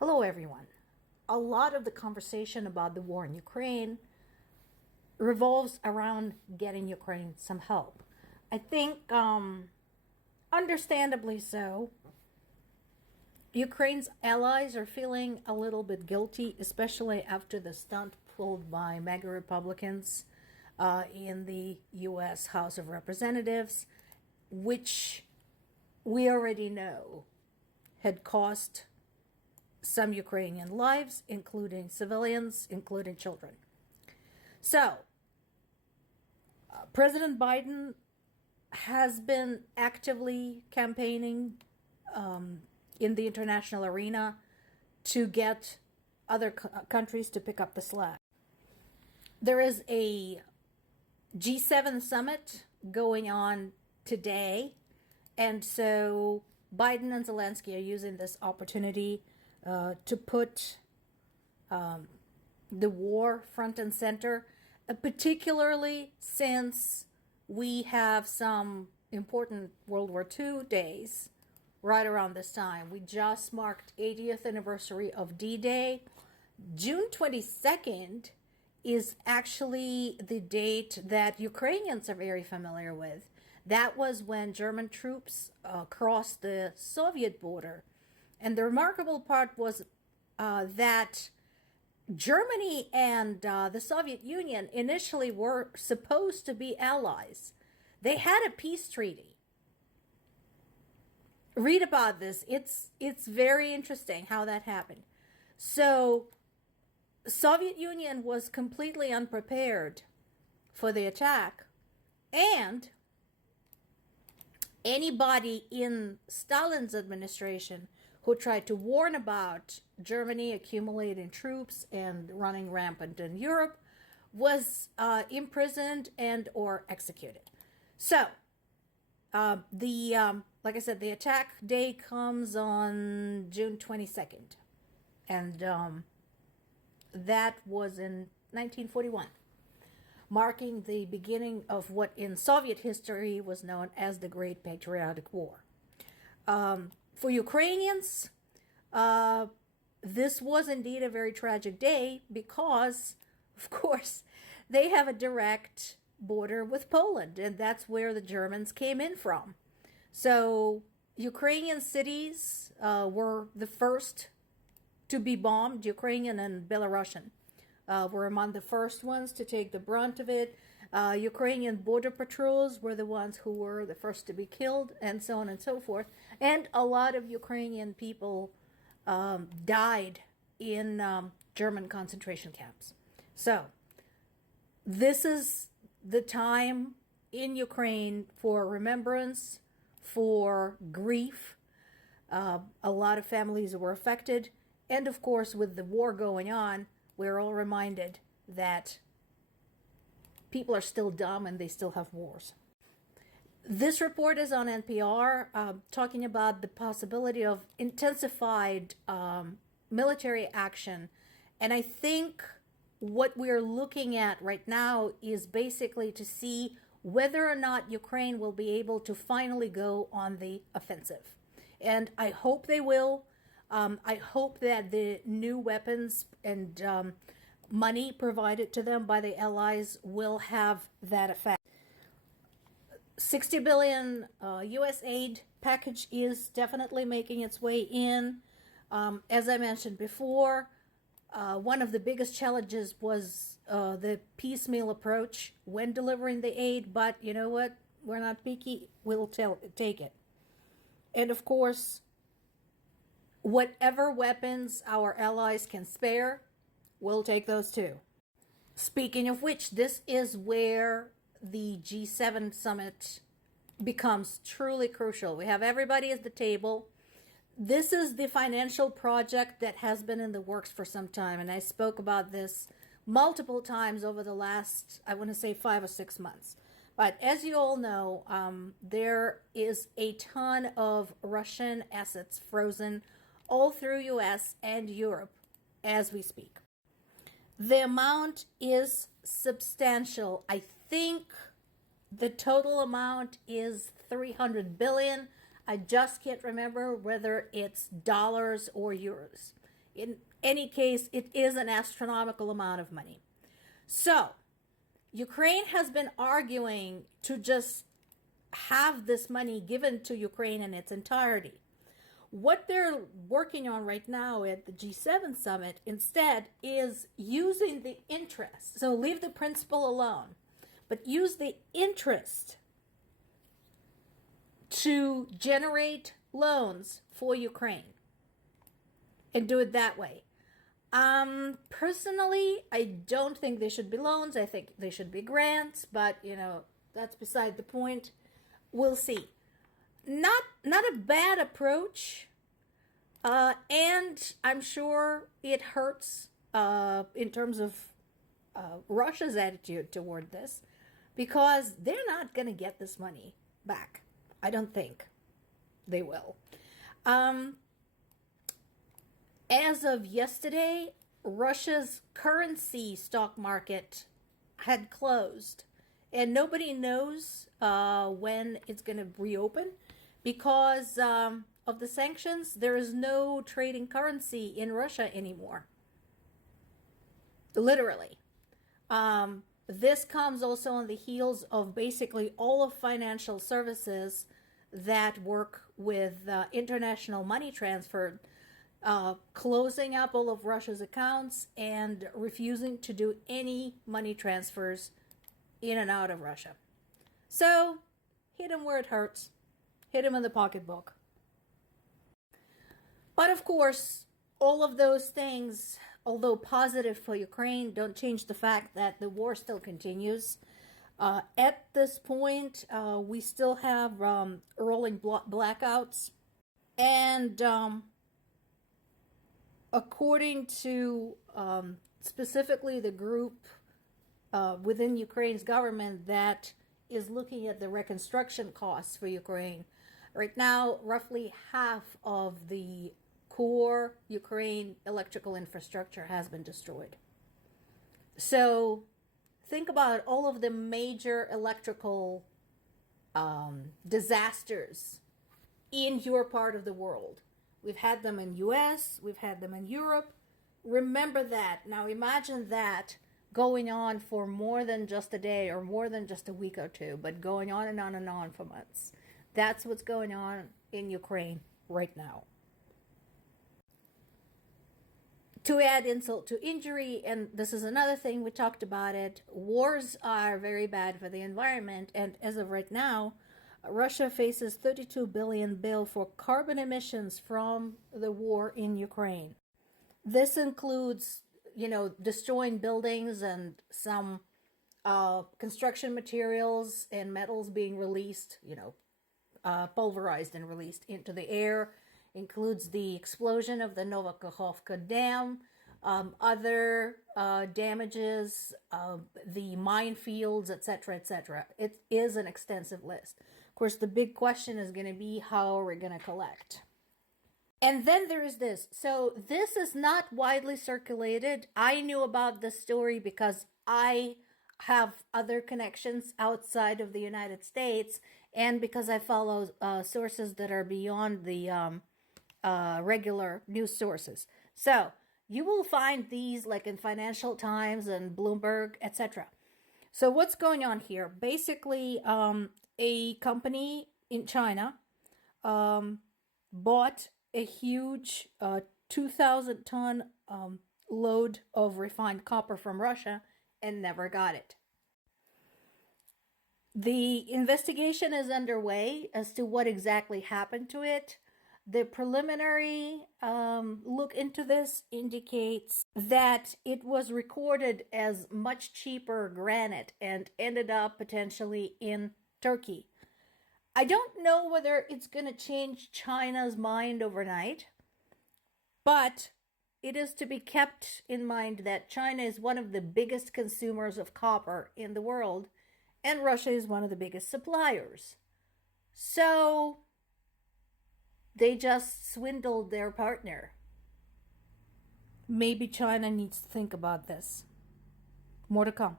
Hello, everyone. A lot of the conversation about the war in Ukraine revolves around getting Ukraine some help. I think, understandably so, Ukraine's allies are feeling a little bit guilty, especially after the stunt pulled by MAGA Republicans in the U.S. House of Representatives, which we already know had cost some Ukrainian lives, including civilians, including children. So, President Biden has been actively campaigning in the international arena to get other countries to pick up the slack. There is a G7 summit going on today, and so Biden and Zelensky are using this opportunity to put the war front and center, particularly since we have some important World War II days right around this time. We just marked 80th anniversary of D-Day. June 22nd is actually the date that Ukrainians are very familiar with. That was when German troops crossed the Soviet border. And the remarkable part was that Germany and the Soviet Union initially were supposed to be allies. They had a peace treaty. Read about this. It's very interesting how that happened. So, Soviet Union was completely unprepared for the attack, and anybody in Stalin's administration who tried to warn about Germany accumulating troops and running rampant in Europe was imprisoned and or executed. So, like I said, the attack day comes on June 22nd, and that was in 1941, marking the beginning of what in Soviet history was known as the Great Patriotic War. For Ukrainians, this was indeed a very tragic day because, of course, they have a direct border with Poland, and that's where the Germans came in from. So Ukrainian cities were the first to be bombed. Ukrainian and Belarusian were among the first ones to take the brunt of it. Ukrainian border patrols were the ones who were the first to be killed, and so on and so forth. And a lot of Ukrainian people died in German concentration camps. So this is the time in Ukraine for remembrance, for grief. A lot of families were affected. And of course, with the war going on, we're all reminded that people are still dumb and they still have wars. This report is on NPR, talking about the possibility of intensified military action. And I think what we're looking at right now is basically to see whether or not Ukraine will be able to finally go on the offensive. And I hope they will. I hope that the new weapons and money provided to them by the allies will have that effect. 60 billion U.S. aid package is definitely making its way in. As I mentioned before, one of the biggest challenges was the piecemeal approach when delivering the aid, but you know what? We're not picky. We'll take it. And of course, whatever weapons our allies can spare, we'll take those too. Speaking of which, this is where the G7 summit becomes truly crucial. We have everybody at the table. This is the financial project that has been in the works for some time, and I spoke about this multiple times over the last, I want to say, 5 or 6 months. But as you all know, there is a ton of Russian assets frozen all through US and Europe as we speak. The amount is substantial. I think the total amount is 300 billion. I just can't remember whether it's dollars or euros. in any case, it is an astronomical amount of money. So, Ukraine has been arguing to just have this money given to Ukraine in its entirety. What they're working on right now at the G7 summit instead is using the interest. So leave the principal alone, but use the interest to generate loans for Ukraine and do it that way. Personally, I don't think they should be loans. I think they should be grants, but that's beside the point. We'll see. Not a bad approach, and I'm sure it hurts in terms of Russia's attitude toward this, because they're not going to get this money back. I don't think they will. As of yesterday, Russia's currency stock market had closed, and nobody knows when it's going to reopen because of the sanctions. There is no trading currency in Russia anymore. Literally. This comes also on the heels of basically all of financial services that work with international money transfer closing up all of Russia's accounts and refusing to do any money transfers in and out of Russia. So, hit him where it hurts. Hit him in the pocketbook. But of course, all of those things, although positive for Ukraine, don't change the fact that the war still continues. At this point, we still have rolling blackouts. And according to specifically the group within Ukraine's government that is looking at the reconstruction costs for Ukraine, right now, roughly half of the core Ukraine electrical infrastructure has been destroyed. So think about all of the major electrical disasters in your part of the world. We've had them in US, we've had them in Europe. Remember that. Now imagine that going on for more than just a day or more than just a week or two, but going on and on and on for months. That's what's going on in Ukraine right now. To add insult to injury, and this is another thing, we talked about it, wars are very bad for the environment, and as of right now, Russia faces $32 billion bill for carbon emissions from the war in Ukraine. This includes, destroying buildings and some construction materials and metals being released, pulverized and released into the air. Includes the explosion of the Novokakhovka Dam, other damages, the minefields, etc., etc. It is an extensive list. Of course, the big question is going to be how are we going to collect? And then there is this. So this is not widely circulated. I knew about this story because I have other connections outside of the United States and because I follow sources that are beyond the regular news sources. So you will find these like in Financial Times and Bloomberg, etc. So what's going on here? Basically, a company in China bought a huge 2,000-ton load of refined copper from Russia and never got it. The investigation is underway as to what exactly happened to it. The preliminary look into this indicates that it was recorded as much cheaper granite and ended up potentially in Turkey. I don't know whether it's going to change China's mind overnight, but it is to be kept in mind that China is one of the biggest consumers of copper in the world, and Russia is one of the biggest suppliers. So they just swindled their partner. Maybe China needs to think about this. More to come.